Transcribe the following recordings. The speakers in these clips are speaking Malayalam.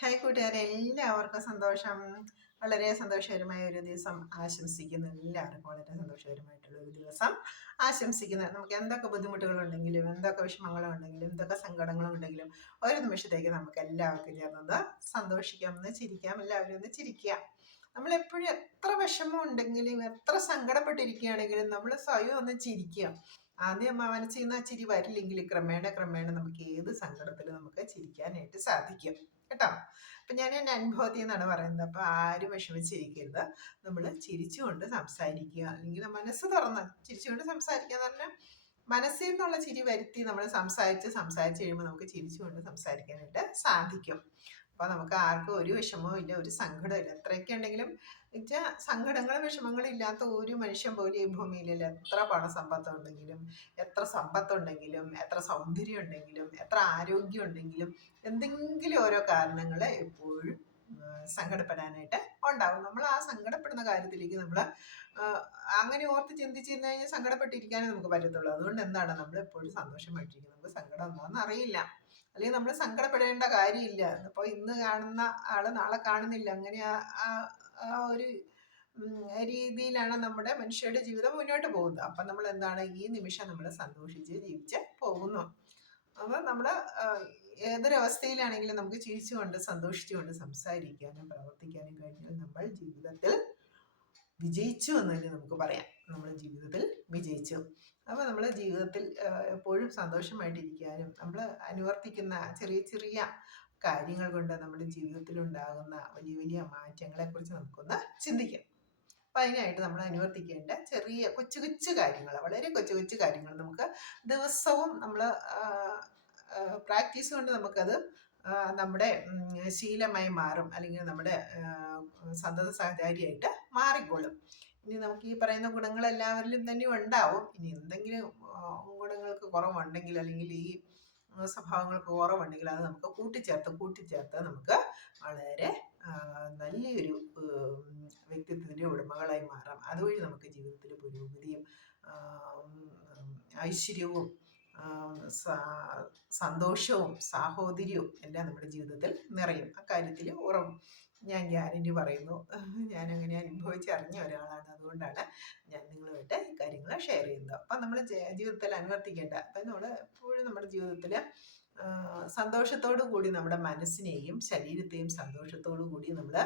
ഹായ് കൂട്ടുകാരെ, എല്ലാവർക്കും സന്തോഷം. വളരെ സന്തോഷകരമായ ഒരു ദിവസം ആശംസിക്കുന്നു. എല്ലാവർക്കും വളരെ സന്തോഷകരമായിട്ടുള്ള ഒരു ദിവസം ആശംസിക്കുന്നു. നമുക്ക് എന്തൊക്കെ ബുദ്ധിമുട്ടുകളുണ്ടെങ്കിലും, എന്തൊക്കെ വിഷമങ്ങളുണ്ടെങ്കിലും, എന്തൊക്കെ സങ്കടങ്ങളുണ്ടെങ്കിലും ഒരു നിമിഷത്തേക്ക് നമുക്ക് എല്ലാവർക്കും ചേർന്നത് സന്തോഷിക്കാം, ഒന്ന് ചിരിക്കാം, എല്ലാവരും ഒന്ന് ചിരിക്കാം. നമ്മളെപ്പോഴും എത്ര വിഷമം ഉണ്ടെങ്കിലും, എത്ര സങ്കടപ്പെട്ടിരിക്കുകയാണെങ്കിലും നമ്മൾ സ്വയം ഒന്ന് ചിരിക്കുക. ആദ്യം മനസ്സിൽ നിന്ന് ആ ചിരി വരില്ലെങ്കിൽ ക്രമേണ ക്രമേണ നമുക്ക് ഏത് സങ്കടത്തിലും നമുക്ക് ചിരിക്കാനായിട്ട് സാധിക്കും കേട്ടോ. അപ്പം ഞാൻ എൻ്റെ അനുഭവത്തിൽ നിന്നാണ് പറയുന്നത്. അപ്പോൾ ആരും വിഷമിച്ചിരിക്കരുത്. നമ്മൾ ചിരിച്ചുകൊണ്ട് സംസാരിക്കുക, അല്ലെങ്കിൽ മനസ്സ് തുറന്ന് ചിരിച്ചുകൊണ്ട് സംസാരിക്കുക എന്ന് പറഞ്ഞാൽ മനസ്സിൽ നിന്നുള്ള ചിരി വരുത്തി നമ്മൾ സംസാരിച്ച് കഴിയുമ്പോൾ നമുക്ക് ചിരിച്ചുകൊണ്ട് സംസാരിക്കാനായിട്ട് സാധിക്കും. അപ്പോൾ നമുക്ക് ആർക്കും ഒരു വിഷമവും ഇല്ല, ഒരു സങ്കടവും ഇല്ല. എത്രയൊക്കെ ഉണ്ടെങ്കിലും വെച്ചാൽ സങ്കടങ്ങളും വിഷമങ്ങളും ഇല്ലാത്ത ഒരു മനുഷ്യൻ പോലും ഈ ഭൂമിയിലില്ല. എത്ര പണസമ്പത്തുണ്ടെങ്കിലും, എത്ര സമ്പത്തുണ്ടെങ്കിലും, എത്ര സൗന്ദര്യം ഉണ്ടെങ്കിലും, എത്ര ആരോഗ്യം ഉണ്ടെങ്കിലും എന്തെങ്കിലും ഓരോ കാരണങ്ങൾ എപ്പോഴും സങ്കടപ്പെടാനായിട്ട് ഉണ്ടാവും. നമ്മൾ ആ സങ്കടപ്പെടുന്ന കാര്യത്തിലേക്ക് നമ്മൾ അങ്ങനെ ഓർത്ത് ചിന്തിച്ചിരുന്നു കഴിഞ്ഞാൽ സങ്കടപ്പെട്ടിരിക്കാനേ നമുക്ക് പറ്റത്തുള്ളൂ. അതുകൊണ്ട് എന്താണ്, നമ്മൾ എപ്പോഴും സന്തോഷമായിട്ടിരിക്കും. നമുക്ക് സങ്കടം എന്താണെന്ന് അറിയില്ല, അല്ലെങ്കിൽ നമ്മൾ സങ്കടപ്പെടേണ്ട കാര്യമില്ല. അപ്പോൾ ഇന്ന് കാണുന്ന ആള് നാളെ കാണുന്നില്ല. അങ്ങനെ ആ ഒരു രീതിയിലാണ് നമ്മുടെ മനുഷ്യരുടെ ജീവിതം മുന്നോട്ട് പോകുന്നത്. അപ്പം നമ്മൾ എന്താണ്, ഈ നിമിഷം നമ്മൾ സന്തോഷിച്ച് ജീവിച്ച് പോകുന്നു. അപ്പോൾ നമ്മൾ ഏതൊരവസ്ഥയിലാണെങ്കിലും നമുക്ക് ചിരിച്ചുകൊണ്ട് സന്തോഷിച്ചുകൊണ്ട് സംസാരിക്കാനും പ്രവർത്തിക്കാനും കഴിഞ്ഞാൽ നമ്മൾ ജീവിതത്തിൽ വിജയിച്ചു എന്ന് തന്നെ നമുക്ക് പറയാം. നമ്മൾ ജീവിതത്തിൽ വിജയിച്ചു. അപ്പോൾ നമ്മൾ ജീവിതത്തിൽ എപ്പോഴും സന്തോഷമായിട്ടിരിക്കാനും നമ്മൾ അനുവർത്തിക്കുന്ന ചെറിയ ചെറിയ കാര്യങ്ങൾ കൊണ്ട് നമ്മുടെ ജീവിതത്തിൽ ഉണ്ടാകുന്ന വലിയ വലിയ മാറ്റങ്ങളെക്കുറിച്ച് നമുക്കൊന്ന് ചിന്തിക്കാം. അപ്പം അതിനായിട്ട് നമ്മൾ അനുവർത്തിക്കേണ്ട ചെറിയ കൊച്ചു കൊച്ചു കാര്യങ്ങൾ, വളരെ കൊച്ചു കൊച്ചു കാര്യങ്ങൾ നമുക്ക് ദിവസവും നമ്മൾ പ്രാക്ടീസ് കൊണ്ട് നമുക്കത് നമ്മുടെ ശീലമായി മാറും, അല്ലെങ്കിൽ നമ്മുടെ സന്തത സഹചാരിയായിട്ട് മാറിക്കോളും. ഇനി നമുക്ക് ഈ പറയുന്ന ഗുണങ്ങൾ എല്ലാവരിലും തന്നെ ഉണ്ടാവും. ഇനി എന്തെങ്കിലും ഗുണങ്ങൾക്ക് കുറവുണ്ടെങ്കിൽ, അല്ലെങ്കിൽ ഈ സ്വഭാവങ്ങൾക്ക് കുറവുണ്ടെങ്കിൽ അത് നമുക്ക് കൂട്ടിച്ചേർത്ത് നമുക്ക് വളരെ നല്ലൊരു വ്യക്തിത്വത്തിൻ്റെ ഉടമകളായി മാറാം. അതുവഴി നമുക്ക് ജീവിതത്തിൽ പുരോഗതിയും ഐശ്വര്യവും സന്തോഷവും സാഹോദര്യവും എല്ലാം നമ്മുടെ ജീവിതത്തിൽ നിറയും. അക്കാര്യത്തിൽ ഞാൻ ഗ്യാരണ്ടി പറയുന്നു. ഞാനങ്ങനെ അനുഭവിച്ചറിഞ്ഞ ഒരാളാണ്. അതുകൊണ്ടാണ് ഞാൻ നിങ്ങളുമായിട്ട് ഈ കാര്യങ്ങൾ ഷെയർ ചെയ്യുന്നത്. അപ്പം നമ്മൾ ജീവിതത്തിൽ അനുവർത്തിക്കേണ്ട, അപ്പം നമ്മൾ എപ്പോഴും നമ്മുടെ ജീവിതത്തിൽ സന്തോഷത്തോടു കൂടി നമ്മുടെ മനസ്സിനെയും ശരീരത്തെയും സന്തോഷത്തോടു കൂടി നമ്മൾ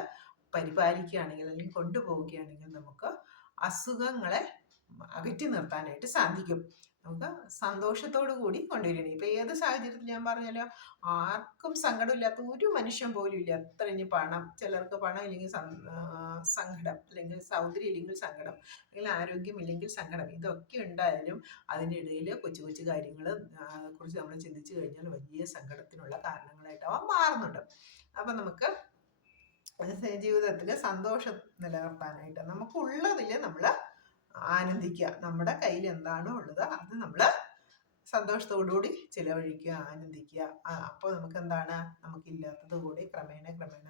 പരിപാലിക്കുകയാണെങ്കിൽ, അല്ലെങ്കിൽ കൊണ്ടുപോവുകയാണെങ്കിൽ നമുക്ക് അസുഖങ്ങളെ അകറ്റി നിർത്താനായിട്ട് സാധിക്കും. നമുക്ക് സന്തോഷത്തോടു കൂടി കൊണ്ടുവരണം. ഇപ്പം ഏത് സാഹചര്യത്തിൽ ഞാൻ പറഞ്ഞാലോ, ആർക്കും സങ്കടമില്ലാത്ത ഒരു മനുഷ്യൻ പോലും ഇല്ല. എത്ര ഇനി പണം, ചിലർക്ക് പണം ഇല്ലെങ്കിൽ സങ്കടം, അല്ലെങ്കിൽ സൗന്ദര്യം ഇല്ലെങ്കിൽ സങ്കടം, അല്ലെങ്കിൽ ആരോഗ്യമില്ലെങ്കിൽ സങ്കടം. ഇതൊക്കെ ഉണ്ടായാലും അതിൻ്റെ ഇടയിൽ കൊച്ചു കൊച്ചു കാര്യങ്ങൾ കുറിച്ച് നമ്മൾ ചിന്തിച്ചു കഴിഞ്ഞാൽ വലിയ സങ്കടത്തിനുള്ള കാരണങ്ങളായിട്ട് അവ മാറുന്നുണ്ട്. അപ്പം നമുക്ക് ജീവിതത്തിൽ സന്തോഷം നിലനിർത്താനായിട്ട് നമുക്കുള്ളതിൽ നമ്മൾ ആനന്ദിക്കുക. നമ്മുടെ കയ്യിൽ എന്താണോ ഉള്ളത് അത് നമ്മൾ സന്തോഷത്തോടുകൂടി ചിലവഴിക്കുക, ആനന്ദിക്കുക. അപ്പോൾ നമുക്ക് എന്താണ്, നമുക്കില്ലാത്തത് കൂടി ക്രമേണ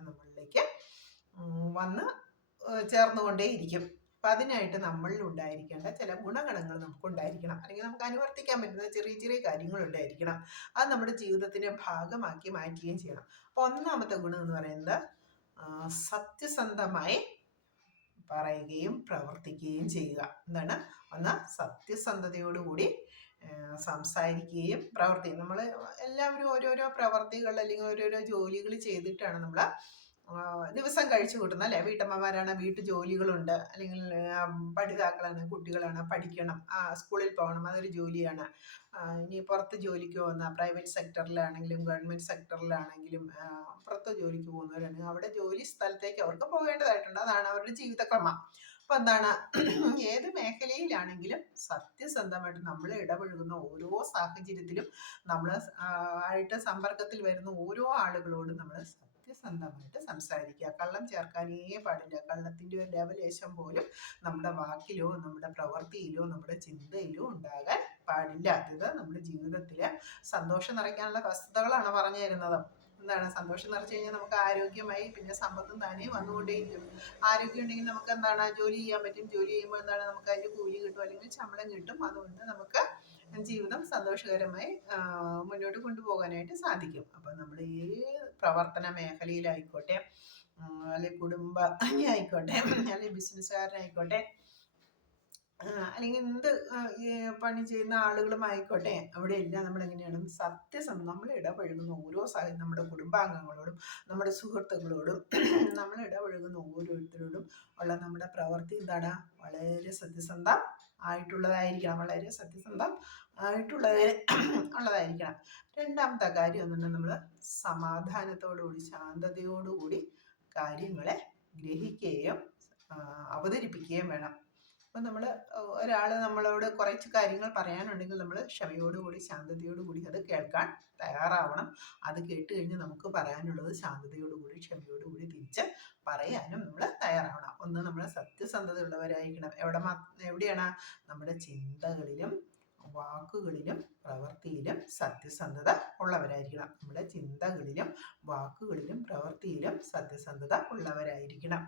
നമ്മളിലേക്ക് വന്ന് ചേർന്നുകൊണ്ടേയിരിക്കും. അപ്പം അതിനായിട്ട് നമ്മളിൽ ഉണ്ടായിരിക്കേണ്ട ചില ഗുണഗണങ്ങൾ നമുക്കുണ്ടായിരിക്കണം, അല്ലെങ്കിൽ നമുക്ക് അനുവർത്തിക്കാൻ പറ്റുന്ന ചെറിയ ചെറിയ കാര്യങ്ങൾ ഉണ്ടായിരിക്കണം. അത് നമ്മുടെ ജീവിതത്തിൻ്റെ ഭാഗമാക്കി മാറ്റുകയും ചെയ്യണം. അപ്പോൾ ഒന്നാമത്തെ ഗുണം എന്ന് പറയുന്നത് സത്യസന്ധമായി പറയുകയും പ്രവർത്തിക്കുകയും ചെയ്യുക. എന്താണ്, ഒന്ന് സത്യസന്ധതയോടുകൂടി സംസാരിക്കുകയും പ്രവർത്തിക്കുകയും. നമ്മൾ എല്ലാവരും ഓരോരോ പ്രവർത്തികൾ അല്ലെങ്കിൽ ഓരോരോ ജോലികൾ ചെയ്തിട്ടാണ് നമ്മൾ ദിവസം കഴിച്ചു കൂട്ടുന്നത് അല്ലേ. വീട്ടമ്മമാരാണ്, വീട്ടു ജോലികളുണ്ട്, അല്ലെങ്കിൽ പഠിതാക്കളാണ്, കുട്ടികളാണ്, പഠിക്കണം, സ്കൂളിൽ പോകണം, അതൊരു ജോലിയാണ്. ഇനി പുറത്ത് ജോലിക്ക് പോകുന്ന പ്രൈവറ്റ് സെക്ടറിലാണെങ്കിലും ഗവൺമെൻറ് സെക്ടറിലാണെങ്കിലും പുറത്ത് ജോലിക്ക് പോകുന്നവരാണെങ്കിൽ അവിടെ ജോലി സ്ഥലത്തേക്ക് അവർക്ക് പോകേണ്ടതായിട്ടുണ്ട്. അതാണ് അവരുടെ ജീവിതക്രമം. അപ്പം എന്താണ്, ഏത് മേഖലയിലാണെങ്കിലും സത്യസന്ധമായിട്ട് നമ്മൾ ഇടപഴകുന്ന ഓരോ സാഹചര്യത്തിലും നമ്മൾ ആയിട്ട് സമ്പർക്കത്തിൽ വരുന്ന ഓരോ ആളുകളോടും നമ്മൾ സത്യസന്ധമായിട്ട് സംസാരിക്കുക. കള്ളം ചേർക്കാനേ പാടില്ല. കള്ളത്തിൻ്റെ ഒരു ലെവലേശം പോലും നമ്മുടെ വാക്കിലോ നമ്മുടെ പ്രവൃത്തിയിലോ നമ്മുടെ ചിന്തയിലോ ഉണ്ടാകാൻ പാടില്ല. ഇത് നമ്മുടെ ജീവിതത്തിൽ സന്തോഷം നിറയ്ക്കാനുള്ള വസ്തുതകളാണ് പറഞ്ഞു തരുന്നത്. എന്താണ്, സന്തോഷം നിറച്ചു കഴിഞ്ഞാൽ നമുക്ക് ആരോഗ്യമായി, പിന്നെ സമ്പത്തും താനേ വന്നുകൊണ്ടേയിരിക്കും. ആരോഗ്യം ഉണ്ടെങ്കിൽ നമുക്ക് എന്താണ്, ജോലി ചെയ്യാൻ പറ്റും. ജോലി ചെയ്യുമ്പോൾ എന്താണ്, നമുക്ക് അതിന് കൂലി കിട്ടും, അല്ലെങ്കിൽ ശമ്പളം കിട്ടും. അതുകൊണ്ട് നമുക്ക് ജീവിതം സന്തോഷകരമായി മുന്നോട്ട് കൊണ്ടുപോകാനായിട്ട് സാധിക്കും. അപ്പം നമ്മൾ ഏത് പ്രവർത്തന മേഖലയിലായിക്കോട്ടെ, അല്ലെങ്കിൽ കുടുംബി ആയിക്കോട്ടെ, അല്ലെങ്കിൽ ബിസിനസ്സുകാരനായിക്കോട്ടെ, അല്ലെങ്കിൽ എന്ത് ഈ പണി ചെയ്യുന്ന ആളുകളുമായിക്കോട്ടെ, അവിടെയെല്ലാം നമ്മൾ എങ്ങനെയാണ് സത്യസന്ധം, നമ്മൾ ഇടപഴകുന്ന ഓരോ നമ്മുടെ കുടുംബാംഗങ്ങളോടും നമ്മുടെ സുഹൃത്തുക്കളോടും നമ്മൾ ഇടപഴകുന്ന ഓരോരുത്തരോടും ഉള്ള നമ്മുടെ പ്രവൃത്തി എന്താണ്, വളരെ സത്യസന്ധം ആയിട്ടുള്ളതായിരിക്കണം, വളരെ സത്യസന്ധം ഉള്ളതായിരിക്കണം. രണ്ടാമത്തെ കാര്യം എന്ന് പറഞ്ഞാൽ നമ്മൾ സമാധാനത്തോടുകൂടി ശാന്തതയോടുകൂടി കാര്യങ്ങളെ ഗ്രഹിക്കുകയും അവതരിപ്പിക്കുകയും വേണം. അപ്പം നമ്മൾ ഒരാൾ നമ്മളോട് കുറച്ച് കാര്യങ്ങൾ പറയാനുണ്ടെങ്കിൽ നമ്മൾ ക്ഷമയോടുകൂടി ശാന്തതയോടുകൂടി അത് കേൾക്കാൻ തയ്യാറാവണം. അത് കേട്ട് കഴിഞ്ഞ് നമുക്ക് പറയാനുള്ളത് ശാന്തതയോടുകൂടി ക്ഷമയോടുകൂടി തിരിച്ച് പറയാനും നമ്മൾ തയ്യാറാവണം. ഒന്ന്, നമ്മൾ സത്യസന്ധത ഉള്ളവരായിരിക്കണം. എവിടെയാണ്? നമ്മുടെ ചിന്തകളിലും വാക്കുകളിലും പ്രവൃത്തിയിലും സത്യസന്ധത ഉള്ളവരായിരിക്കണം. നമ്മുടെ ചിന്തകളിലും വാക്കുകളിലും പ്രവൃത്തിയിലും സത്യസന്ധത ഉള്ളവരായിരിക്കണം.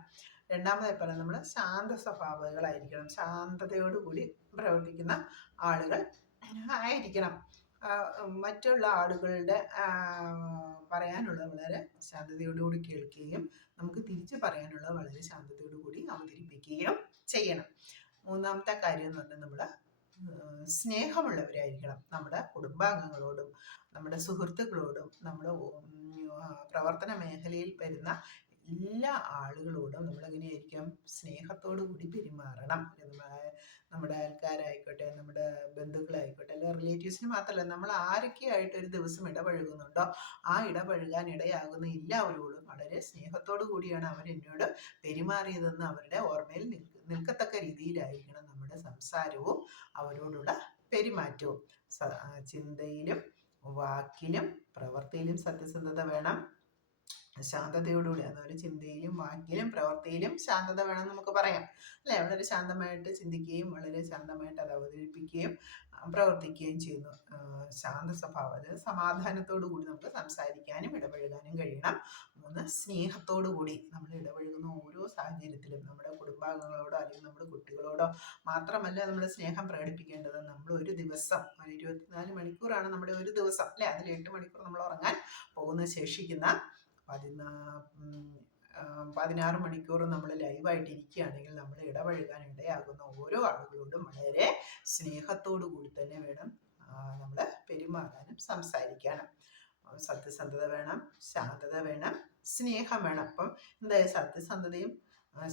രണ്ടാമതായി പറയാം, നമ്മൾ ശാന്ത സ്വഭാവികളായിരിക്കണം. ശാന്തതയോടുകൂടി പ്രവർത്തിക്കുന്ന ആളുകൾ ആയിരിക്കണം. മറ്റുള്ള ആളുകളുടെ പറയാനുള്ളത് വളരെ ശാന്തതയോടുകൂടി കേൾക്കുകയും നമുക്ക് തിരിച്ചു പറയാനുള്ളത് വളരെ ശാന്തതയോടുകൂടി അവതരിപ്പിക്കുകയും ചെയ്യണം. മൂന്നാമത്തെ കാര്യം എന്ന് പറഞ്ഞാൽ നമ്മൾ സ്നേഹമുള്ളവരായിരിക്കണം. നമ്മുടെ കുടുംബാംഗങ്ങളോടും നമ്മുടെ സുഹൃത്തുക്കളോടും നമ്മുടെ പ്രവർത്തന മേഖലയിൽ വരുന്ന എല്ലാ ആളുകളോടും നമ്മളെങ്ങനെയായിരിക്കും? സ്നേഹത്തോടു കൂടി പെരുമാറണം. നമ്മുടെ അയൽക്കാരായിക്കോട്ടെ, നമ്മുടെ ബന്ധുക്കളായിക്കോട്ടെ, അല്ല റിലേറ്റീവ്സിന് മാത്രമല്ല, നമ്മൾ ആരൊക്കെയായിട്ട് ഒരു ദിവസം ഇടപഴകുന്നുണ്ടോ ആ ഇടപഴകാൻ ഇടയാകുന്ന എല്ലാവരോടും വളരെ സ്നേഹത്തോടു കൂടിയാണ് അവരെന്നോട് പെരുമാറിയതെന്ന് അവരുടെ ഓർമ്മയിൽ നിൽക്കത്തക്ക രീതിയിലായിരിക്കണം നമ്മുടെ സംസാരവും അവരോടുള്ള പെരുമാറ്റവും. ചിന്തയിലും വാക്കിലും പ്രവൃത്തിയിലും സത്യസന്ധത വേണം. ശാന്തതയോടുകൂടി, അതുപോലെ ചിന്തയിലും വാക്കിലും പ്രവൃത്തിയിലും ശാന്തത വേണം നമുക്ക് പറയാം, അല്ലേ? വളരെ ശാന്തമായിട്ട് ചിന്തിക്കുകയും വളരെ ശാന്തമായിട്ട് അത് അവതരിപ്പിക്കുകയും പ്രവർത്തിക്കുകയും ചെയ്യുന്നു. ശാന്ത സ്വഭാവം, അതായത് സമാധാനത്തോടു കൂടി നമുക്ക് സംസാരിക്കാനും ഇടപഴകാനും കഴിയണം. മൂന്ന്, സ്നേഹത്തോടു കൂടി നമ്മൾ ഇടപഴകുന്ന ഓരോ സാഹചര്യത്തിലും നമ്മുടെ കുടുംബാംഗങ്ങളോടോ അല്ലെങ്കിൽ നമ്മുടെ കുട്ടികളോടോ മാത്രമല്ല നമ്മൾ സ്നേഹം പ്രകടിപ്പിക്കേണ്ടത്. നമ്മൾ ഒരു ദിവസം 24 മണിക്കൂറാണ് നമ്മുടെ ഒരു ദിവസം, അല്ലേ? അതിൽ 8 മണിക്കൂർ നമ്മൾ ഉറങ്ങാൻ പോകുന്ന ശേഷിക്കുന്ന 16 മണിക്കൂർ നമ്മൾ ലൈവായിട്ട് ഇരിക്കുകയാണെങ്കിൽ നമ്മൾ ഇടപഴകാൻ ഇടയാകുന്ന ഓരോ ആളുകളോടും വളരെ സ്നേഹത്തോടു കൂടി തന്നെ വേണം നമ്മൾ പെരുമാറാനും സംസാരിക്കാനും. സത്യസന്ധത വേണം, ശാന്തത വേണം, സ്നേഹം വേണം. അപ്പം എന്തായാലും സത്യസന്ധതയും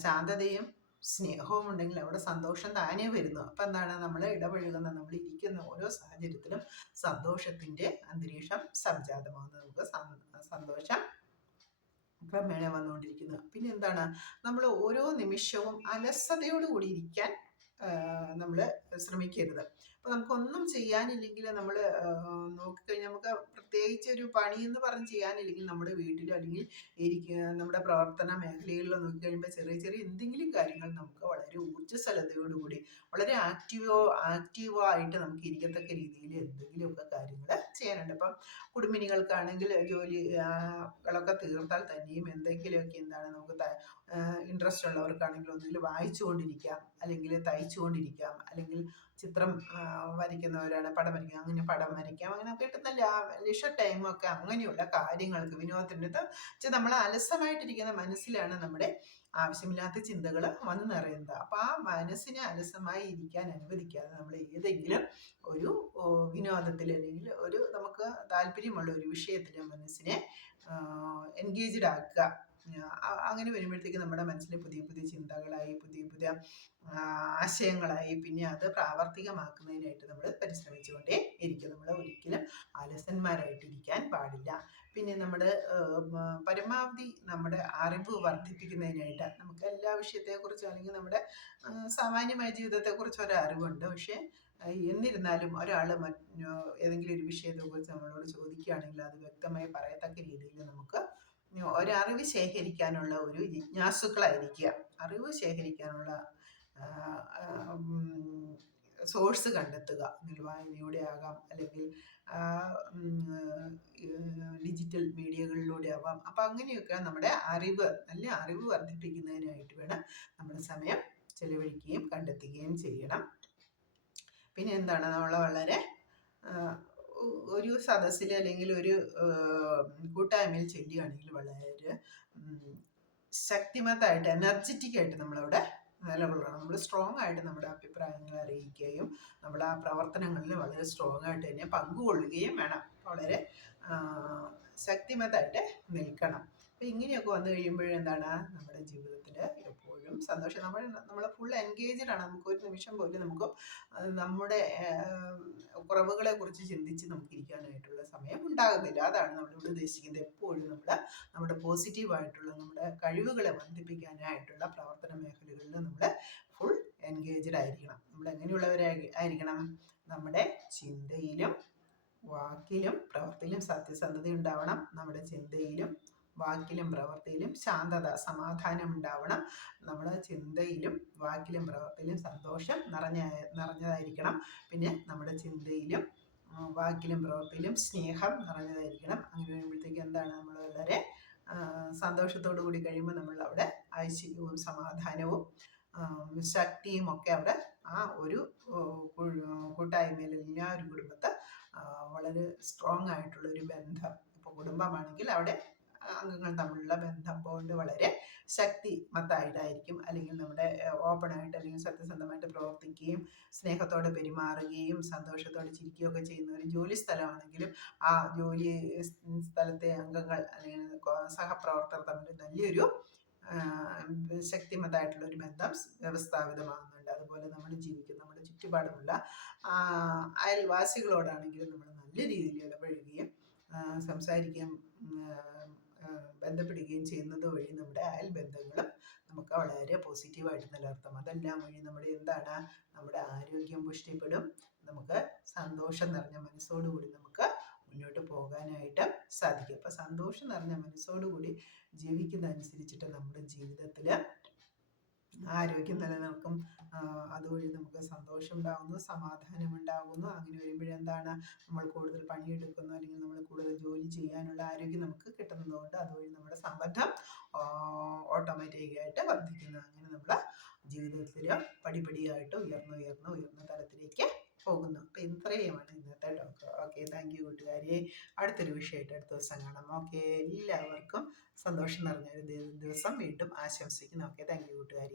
ശാന്തതയും സ്നേഹവും ഉണ്ടെങ്കിൽ അവിടെ സന്തോഷം താനേ വരുന്നു. അപ്പം എന്താണ്? നമ്മൾ ഇടപഴകുന്ന, നമ്മൾ ഇരിക്കുന്ന ഓരോ സാഹചര്യത്തിലും സന്തോഷത്തിൻ്റെ അന്തരീക്ഷം സംജാതമാകുന്നത്. നമുക്ക് സന്തോഷം ക്രമേണ വന്നുകൊണ്ടിരിക്കുന്നത്. പിന്നെ എന്താണ്? നമ്മൾ ഓരോ നിമിഷവും അലസതയോടുകൂടി ഇരിക്കാൻ നമ്മൾ ശ്രമിക്കരുത്. അപ്പോൾ നമുക്കൊന്നും ചെയ്യാനില്ലെങ്കിൽ നമ്മൾ നോക്കിക്കഴിഞ്ഞാൽ നമുക്ക് പ്രത്യേകിച്ച് ഒരു പണി എന്ന് പറഞ്ഞ് ചെയ്യാനില്ലെങ്കിൽ നമ്മുടെ വീട്ടിലോ അല്ലെങ്കിൽ നമ്മുടെ പ്രവർത്തന മേഖലകളിലോ നോക്കിക്കഴിയുമ്പോൾ ചെറിയ ചെറിയ എന്തെങ്കിലും കാര്യങ്ങൾ നമുക്ക് വളരെ ഊർജ്ജസ്വലതയോടുകൂടി വളരെ ആക്റ്റീവായിട്ട് നമുക്ക് ഇരിക്കത്തക്ക രീതിയിൽ എന്തെങ്കിലുമൊക്കെ കാര്യങ്ങൾ ചെയ്യാനുണ്ട്. അപ്പം കുടുംബിനികൾക്കാണെങ്കിൽ ജോലികളൊക്കെ തീർത്താൽ തന്നെയും എന്തെങ്കിലുമൊക്കെ എന്താണ് നമുക്ക് ഇൻട്രസ്റ്റ് ഉള്ളവർക്കാണെങ്കിൽ ഒന്നുകിൽ വായിച്ചുകൊണ്ടിരിക്കാം, അല്ലെങ്കിൽ തയ്ച്ചുകൊണ്ടിരിക്കാം, അല്ലെങ്കിൽ ചിത്രം വരയ്ക്കുന്നവരാണ് പടം വരയ്ക്കുക, അങ്ങനെ പടം വരയ്ക്കാം. അങ്ങനെ കിട്ടുന്ന ലിഷർ ടൈമൊക്കെ അങ്ങനെയുള്ള കാര്യങ്ങൾക്ക് വിനോദത്തിൻ്റെ നമ്മൾ അലസമായിട്ടിരിക്കുന്ന മനസ്സിലാണ് നമ്മുടെ ആവശ്യമില്ലാത്ത ചിന്തകൾ വന്നു നിറയുന്നത്. അപ്പം ആ മനസ്സിനെ അലസമായി ഇരിക്കാൻ അനുവദിക്കാതെ നമ്മൾ ഏതെങ്കിലും ഒരു വിനോദത്തിൽ അല്ലെങ്കിൽ ഒരു നമുക്ക് താല്പര്യമുള്ള ഒരു വിഷയത്തിൽ മനസ്സിനെ എൻഗേജ്ഡ് ആക്കുക. അങ്ങനെ വരുമ്പോഴത്തേക്ക് നമ്മുടെ മനസ്സിൽ പുതിയ പുതിയ ചിന്തകളായി, പുതിയ പുതിയ ആശയങ്ങളായി, പിന്നെ അത് പ്രാവർത്തികമാക്കുന്നതിനായിട്ട് നമ്മൾ പരിശ്രമിച്ചുകൊണ്ടേ ഇരിക്കും. നമ്മൾ ഒരിക്കലും അലസന്മാരായിട്ടിരിക്കാൻ പാടില്ല. പിന്നെ നമ്മുടെ പരമാവധി നമ്മുടെ അറിവ് വർദ്ധിപ്പിക്കുന്നതിനായിട്ട് നമുക്ക് എല്ലാ വിഷയത്തെക്കുറിച്ചും അല്ലെങ്കിൽ നമ്മുടെ സാമാന്യമായ ജീവിതത്തെക്കുറിച്ച് ഒരു അറിവുണ്ട്. പക്ഷേ എന്നിരുന്നാലും ഒരാൾ ഏതെങ്കിലും ഒരു വിഷയത്തെക്കുറിച്ച് നമ്മളോട് ചോദിക്കുകയാണെങ്കിൽ അത് വ്യക്തമായി പറയത്തക്ക രീതിയിൽ നമുക്ക് ഒരറിവ് ശേഖരിക്കാനുള്ള ഒരു ജിജ്ഞാസുക്കളായിരിക്കുക. അറിവ് ശേഖരിക്കാനുള്ള സോഴ്സ് കണ്ടെത്തുക. വായനയുടെ ആകാം, അല്ലെങ്കിൽ ഡിജിറ്റൽ മീഡിയകളിലൂടെ ആവാം. അപ്പം അങ്ങനെയൊക്കെ നമ്മുടെ നല്ല അറിവ് വർദ്ധിപ്പിക്കുന്നതിനായിട്ട് വേണം നമ്മൾ സമയം ചെലവഴിക്കുകയും കണ്ടെത്തുകയും ചെയ്യണം. പിന്നെ എന്താണ്? നമ്മൾ വളരെ ഒരു സദസ്സിൽ അല്ലെങ്കിൽ ഒരു കൂട്ടായ്മയിൽ ചെല്ലുകയാണെങ്കിൽ വളരെ ശക്തിമത്തായിട്ട് എനർജറ്റിക് ആയിട്ട് നമ്മളവിടെ നിലകൊള്ളണം. നമ്മൾ സ്ട്രോങ് ആയിട്ട് നമ്മുടെ അഭിപ്രായങ്ങൾ അറിയിക്കുകയും നമ്മൾ ആ പ്രവർത്തനങ്ങളിൽ വളരെ സ്ട്രോങ് ആയിട്ട് തന്നെ പങ്കുകൊള്ളുകയും വേണം. വളരെ ശക്തിമത്തായിട്ട് നിൽക്കണം. അപ്പം ഇങ്ങനെയൊക്കെ വന്നു കഴിയുമ്പോഴെന്താണ് നമ്മുടെ ജീവിതത്തിൽ എപ്പോഴും സന്തോഷം. നമ്മൾ ഫുൾ എൻഗേജ്ഡ് ആണ്. നമുക്ക് ഒരു നിമിഷം പോലും നമുക്ക് നമ്മുടെ കുറവുകളെ കുറിച്ച് ചിന്തിച്ച് നമുക്ക് ഇരിക്കാനായിട്ടുള്ള സമയം ഉണ്ടാകുന്നില്ല. അതാണ് നമ്മളിവിടെ ഉദ്ദേശിക്കുന്നത്. എപ്പോഴും നമ്മുടെ പോസിറ്റീവായിട്ടുള്ള നമ്മുടെ കഴിവുകളെ വർദ്ധിപ്പിക്കാനായിട്ടുള്ള പ്രവർത്തന മേഖലകളിൽ നമ്മൾ ഫുൾ എൻഗേജ്ഡ് ആയിരിക്കണം. നമ്മൾ എങ്ങനെയുള്ളവരായിരിക്കണം? നമ്മുടെ ചിന്തയിലും വാക്കിലും പ്രവൃത്തിയിലും സത്യസന്ധത ഉണ്ടാവണം. നമ്മുടെ ചിന്തയിലും വാക്കിലും പ്രവൃത്തിയിലും ശാന്തത, സമാധാനം ഉണ്ടാവണം. നമ്മുടെ ചിന്തയിലും വാക്കിലും പ്രവൃത്തിയിലും സന്തോഷം നിറഞ്ഞതായിരിക്കണം. പിന്നെ നമ്മുടെ ചിന്തയിലും വാക്കിലും പ്രവൃത്തിയിലും സ്നേഹം നിറഞ്ഞതായിരിക്കണം. അങ്ങനെ വരുമ്പോഴത്തേക്ക് എന്താണ്, നമ്മൾ വളരെ സന്തോഷത്തോടു കൂടി കഴിയുമ്പോൾ നമ്മൾ അവിടെ ഐശ്വര്യവും സമാധാനവും ശക്തിയും ഒക്കെ അവിടെ ആ ഒരു കൂട്ടായ്മയിൽ എല്ലാവരും കുടുംബത്തെ വളരെ സ്ട്രോങ് ആയിട്ടുള്ള ഒരു ബന്ധം. ഇപ്പോൾ കുടുംബമാണെങ്കിൽ അവിടെ അംഗങ്ങൾ തമ്മിലുള്ള ബന്ധം കൊണ്ട് വളരെ ശക്തിമത്തായിട്ടായിരിക്കും. അല്ലെങ്കിൽ നമ്മുടെ ഓപ്പണായിട്ട് അല്ലെങ്കിൽ സത്യസന്ധമായിട്ട് പ്രവർത്തിക്കുകയും സ്നേഹത്തോടെ പെരുമാറുകയും സന്തോഷത്തോടെ ചിരിക്കുകയൊക്കെ ചെയ്യുന്ന ഒരു ജോലി സ്ഥലമാണെങ്കിലും ആ ജോലി സ്ഥലത്തെ അംഗങ്ങൾ അല്ലെങ്കിൽ സഹപ്രവർത്തകർ തമ്മിൽ നല്ലൊരു ശക്തിമത്തായിട്ടുള്ള ഒരു ബന്ധം വ്യവസ്ഥാപിതമാകുന്നുണ്ട്. അതുപോലെ നമ്മൾ ജീവിക്കുന്ന നമ്മുടെ ചുറ്റുപാടുമുള്ള അയൽവാസികളോടാണെങ്കിലും നമ്മൾ നല്ല രീതിയിൽ ഇടപഴകുകയും സംസാരിക്കുകയും ബന്ധപ്പെടുകയും ചെയ്യുന്നത് വഴി നമ്മുടെ അയൽ ബന്ധങ്ങളും നമുക്ക് വളരെ പോസിറ്റീവായിട്ട് നിലനിർത്താം. അതെല്ലാം വഴി നമ്മുടെ ആരോഗ്യം പുഷ്ടിപ്പെടും. നമുക്ക് സന്തോഷം നിറഞ്ഞ മനസ്സോടുകൂടി നമുക്ക് മുന്നോട്ട് പോകാനായിട്ട് സാധിക്കും. അപ്പം സന്തോഷം നിറഞ്ഞ മനസ്സോടുകൂടി ജീവിക്കുന്നതനുസരിച്ചിട്ട് നമ്മുടെ ജീവിതത്തിൽ ആരോഗ്യം നിലനിൽക്കും. അതുവഴി നമുക്ക് സന്തോഷം ഉണ്ടാകുന്നു, സമാധാനം ഉണ്ടാകുന്നു. അങ്ങനെ വരുമ്പോഴെന്താണ്, നമ്മൾ കൂടുതൽ പണിയെടുക്കുന്നു അല്ലെങ്കിൽ നമ്മൾ കൂടുതൽ ജോലി ചെയ്യാനുള്ള ആരോഗ്യം നമുക്ക് കിട്ടുന്നതുകൊണ്ട് അതുവഴി നമ്മുടെ സമ്പന്നം ഓട്ടോമാറ്റിക്കായിട്ട് വർദ്ധിക്കുന്നു. അങ്ങനെ നമ്മുടെ ജീവിതത്തിൽ പടിപടിയായിട്ട് ഉയർന്ന തലത്തിലേക്ക് പോകുന്നു. അപ്പം ഇത്രയുമാണ് ഇന്നത്തെ ടോക്ക്. ഓക്കെ, താങ്ക് യു കൂട്ടുകാരെ. അടുത്തൊരു വിഷയമായിട്ട് അടുത്ത ദിവസം കാണാം. ഓക്കെ, എല്ലാവർക്കും സന്തോഷം നിറഞ്ഞൊരു ദിവസം വീണ്ടും ആശംസിക്കുന്നു. ഓക്കെ, താങ്ക് യു കൂട്ടുകാരി.